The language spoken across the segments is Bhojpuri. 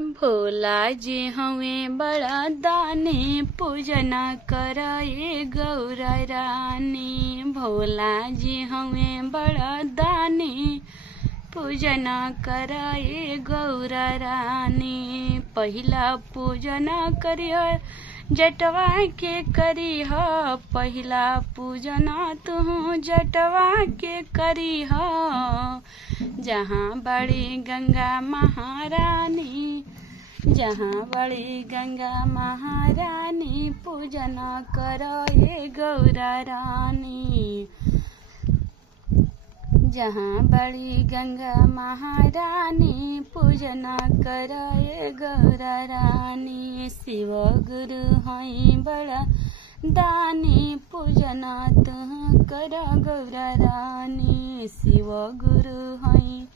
भोला जी हमें बड़ा दानी पूजना करे गौरा रानी। भोला जी हमें बड़ा दानी पूजना करे गौरा रानी। पहिला पूजना करियो जटवा के करी ह, पहिला पूजना तू जटवा के करी ह। जहाँ बड़ी गंगा महारानी, जहाँ बड़ी गंगा महारानी पूजना करे गौरा रानी। जहाँ बड़ी गंगा महारानी पूजना करे गौरा रानी। शिव गुरु हई बड़ा दानी पूजना तू कर गौरा रानी। शिव गुरु हई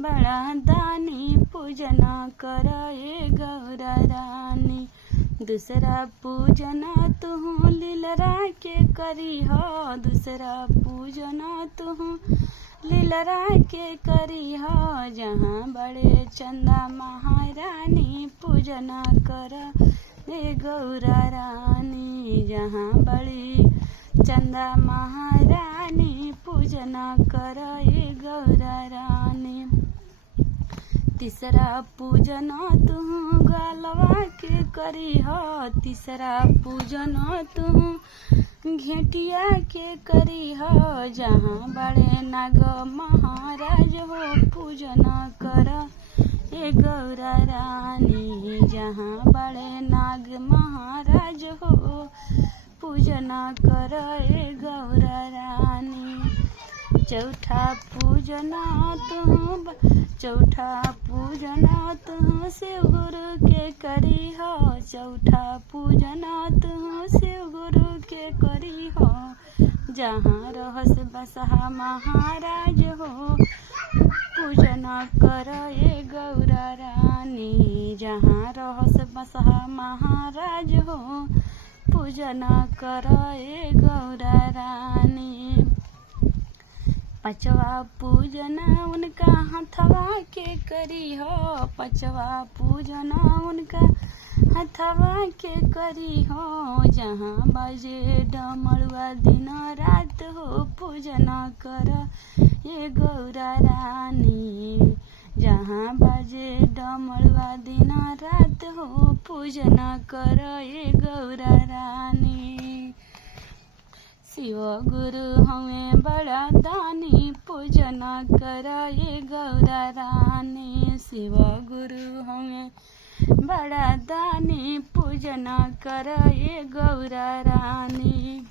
बड़ा दानी पूजना करे गौरा रानी। दूसरा पूजना तू लीलरा के करी ह, दूसरा पूजना तू लीलरा के करी ह। जहाँ बड़े चंदा महारानी पूजना कर गौरा रानी। जहाँ बड़ी चंदा महारानी पूजना कर गौरा रानी। तीसरा पूजना तू गालवा के करी ह, तीसरा पूजना तू घेटिया के करी ह। जहाँ बड़े नाग महाराज हो पूजना कर गौरा रानी। जहाँ बड़े नाग महाराज हो पूजना कर गौरा रानी। चौथा पूजना तू शिव गुरु के करी ह, चौथा पूजना तू शिव गुरु के करी ह। जहाँ रहस बसहा महाराज हो पूजना कर गौरा रानी। जहाँ रहस बसहा महाराज हो पूजना कर गौरा रानी। पांचवा पूजना उनका हथवा के करी हो, पांचवा पूजना उनका हथवा के करी हो। जहाँ बजे डमरुआ दिन रात हो पूजना कर गौरा रानी। जहाँ बजे डमरुआ दिन रात हो पूजना कर गौरा रानी। शिव गुरु हमें बड़ा दानी पूजना कर गौरा रानी। शिव गुरु हमें बड़ा दानी पूजना कर गौरा रानी।